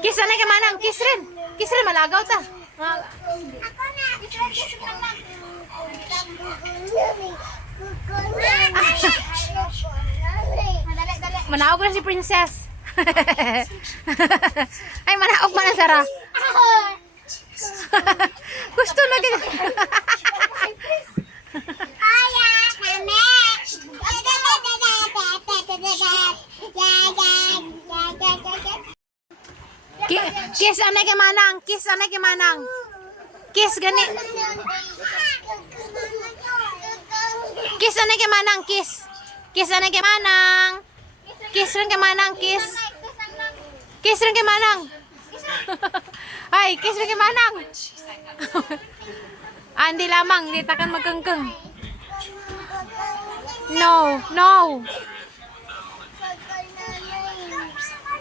Kiss na kay manang, kiss rin. Kiss rin malagaw ta. Ako na. Kiss lang lang. Manaog na si Princess. Ay, manaog man ang Sara. Gusto na gina. Kiss anay kay manang, kiss anay kay manang. Kiss gani. Kiss anay kay manang, kiss. Kiss anay kay manang. Kiss rin kay manang, kiss. Kiss rin kay manang. Ay, kiss rin kay manang. Hindi lamang, di takan magkengkeng. No, no.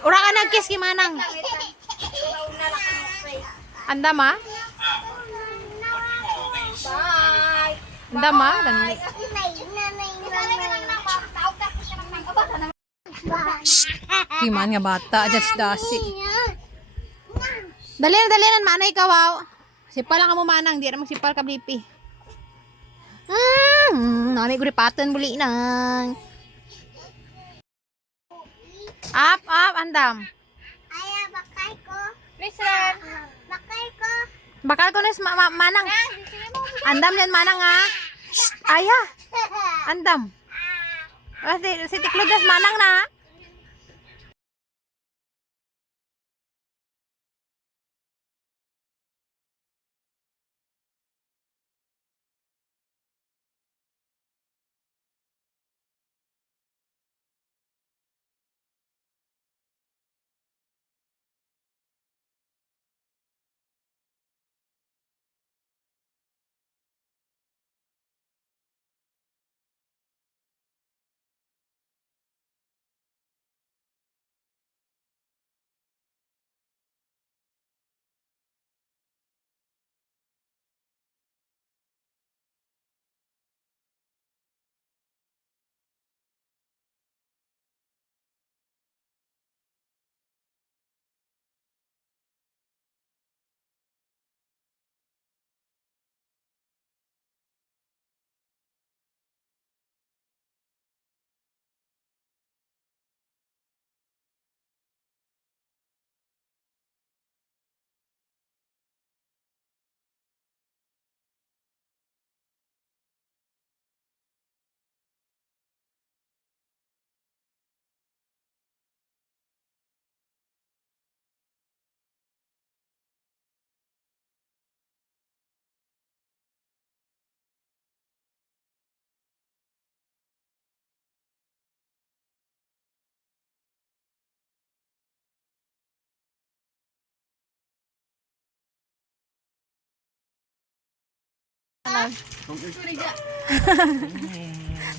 Ura ka nag-kiss kay manang. Andam ah? Bye. Andam ah? Kiman nga bata, just dasi. Dalian, manay ka, wow. Sipal lang ka mo manang, di na magsipal ka, blipi. Nami guripatan buli nang. Up, andam. Aya, bakay ko. Listen. Bakay ko. Bakal ko na manang. Andam yan manang ah. Aya, andam. Si Tiklodas manang na.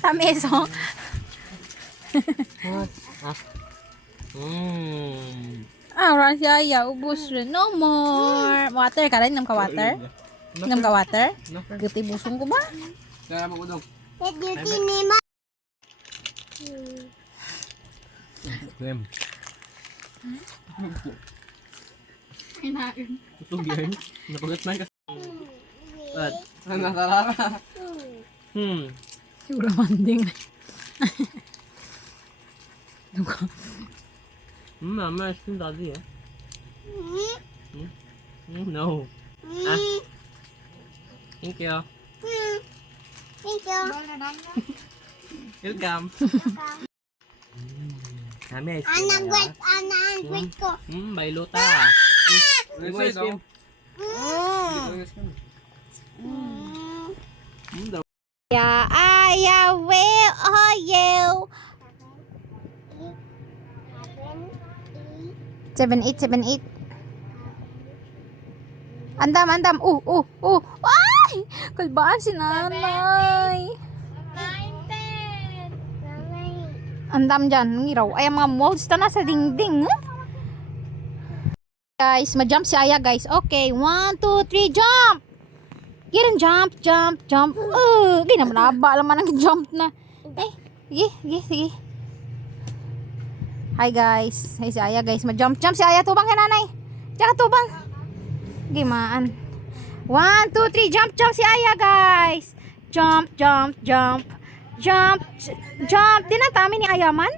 Tameso. Rasya ya ubos rin. No more. Water ka rin? Nam ka water? Nam ka water? Guti busong ko ba? Kaya mo udong. Duty ni ma. Krem. Hinain. Itong yan. Napagat na ka. At, nasarara. Siguro manding. Mama, it's still daddy, eh? No. Ah. Thank you. Thank you. Welcome. Kami ice cream. Anang wait, anang wait ko. Bailota. Ice cream. Daw. Ya, aya, will, oh, you. 7878. Andam. Ay! Kalbaan si nanay. Andam dyan. Ngiraw. Ay, mga molds na sa dingding. Guys, ma-jump si Aya, guys. Okay, 1, 2, 3, jump! Giran, jump. Gina, malaba naman ang jump na. Eh, sige. Hi guys. Hi si Aya guys. Ma-jump si Aya. Tubang ka nanay. Tsaka tubang. Gimaan. 1, 2, 3. Jump si Aya guys. Jump. Dinatami ni Aya man.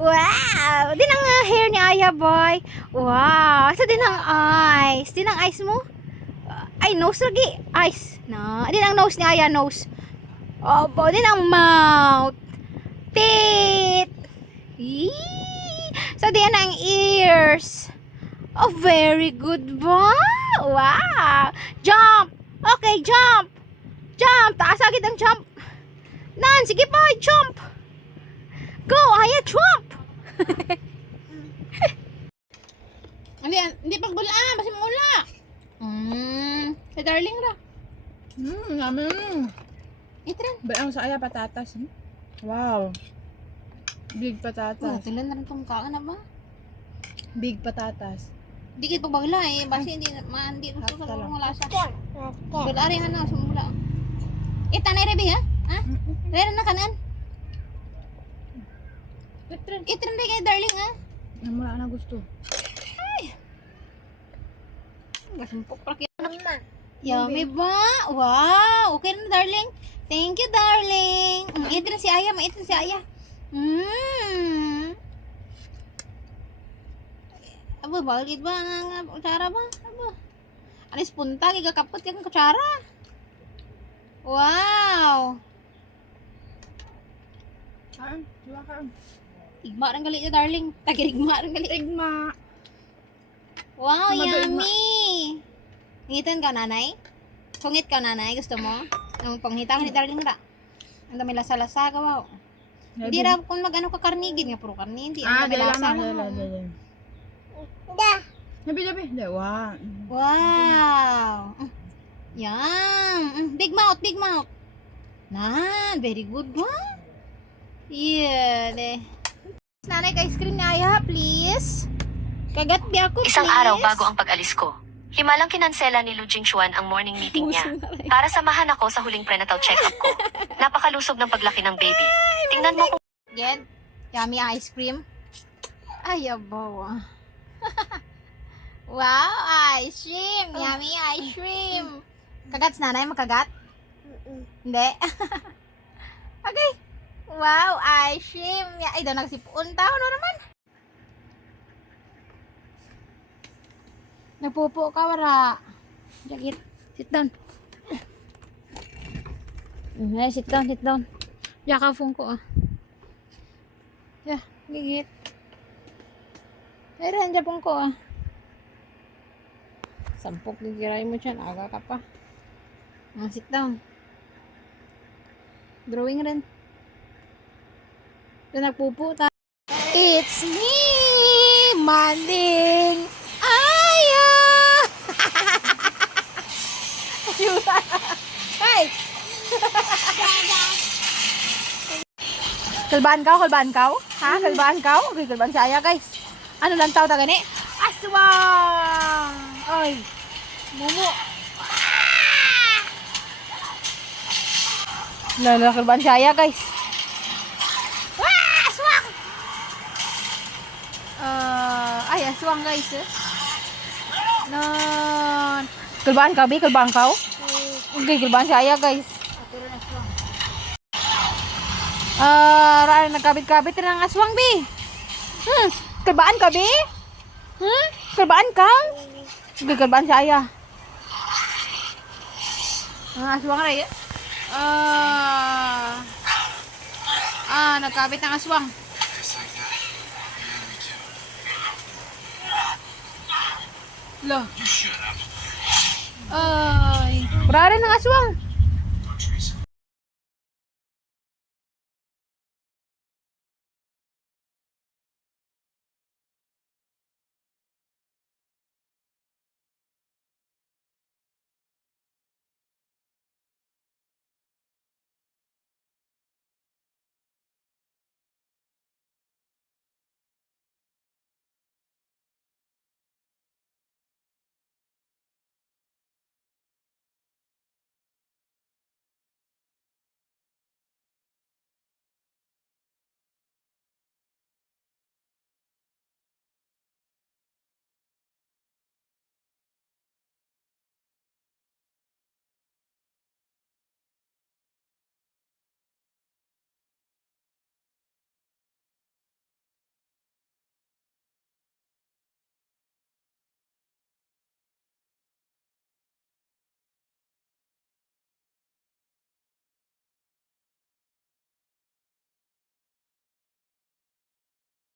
Wow. Dinang hair ni Aya boy. Wow. Sa dinang eyes. Dinang eyes mo? Ay, nose lagi. Eyes. No. Dinang nose ni Aya. Nose. Opo. Dinang mouth. Teeth. So, diyan ang ears. Oh, very good ba? Wow. Jump. Okay, jump. Taas agad ang jump. Nan, sige pa, jump. Go, Aya, jump. Hindi pagbulaan, basta maula. Sa darling ra. Namin. Itran. Ba ang sa Aya patatas. Wow. Big patatas. Tulan na rin itong kaan na ba? Big patatas. Di kayo pagbagla eh. Basta hindi gusto sa mga lasa. Bulari na, sumula. Tanay rebi ha? Ha? Rera na kanan? Itran na kayo darling ha? Namula na gusto. Masumpok pa kayo. Yummy ba? Wow! Okay na darling. Thank you darling. Itran si Aya. Maitran si Aya. Aba, bagit ba ang kutsara ba? Aba. Alis punta, gigakapot yung kutsara. Wow! Kaan, diwa kaan. Igma rin gali niya, darling. Tagirigma rin gali. Igma. Wow, Tama ba, yummy! Ngitan ka, nanay? Pungit ka, nanay? Gusto mo? Ang panghitang ni darling ra. Ang dami lasa-lasa ka, wow. Hindi ra kung mag-ano ka karnigin nga, puro karni. Hindi, ang dami lasa na. Labi. Wow. Wow! Yum! Big mouth. Very good ba? Yeah, Nanay, ka ice cream na Aya, please. Kagat bi ako, please. Isang araw bago ang pag-alis ko, himalang kinansela ni Lu Jingxuan ang morning meeting niya para samahan ako sa huling prenatal check-up ko. Napakalusog ng paglaki ng baby. Tingnan mo kung Get, yummy ice cream. Ay, abaw. Wow, ice cream. Yummy ice cream. Kagat si nanay, makagat? Hindi. Okay. Wow, ice cream. Ay, daw nagsipon tao. Ano naman? Nagpupo ka, wara. Jagit. Sit down. Ay, sit down. Yakafong ko, ah. Yeah, gigit. Meron dyan pong ko, ah. Sampok gigiray mo dyan. Aga ka pa. Sit down. Drawing rin. Doon nagpupo ta. It's me, Manding Aya! Hey! Kalbahan ka? Ha? Kalbahan ka? Okay, kalbahan si Aya, guys. Ano lang tao ta gani? Aswang! Ay! Mumu! Lala, kalbahan si Aya, guys. Aswang! Ay, aswang, guys. Non. Kalbahan ka, Bi? Kalbahan ka? Okay, kalbahan si Aya, guys. Nagkabit-kabit rin ang aswang, Bi. Kalbaan ka, Bi? Kalbaan ka? Okay, kalbaan si Aya. Aswang rin. Nagkabit ang aswang. Lo. Ay. Wala rin ang aswang.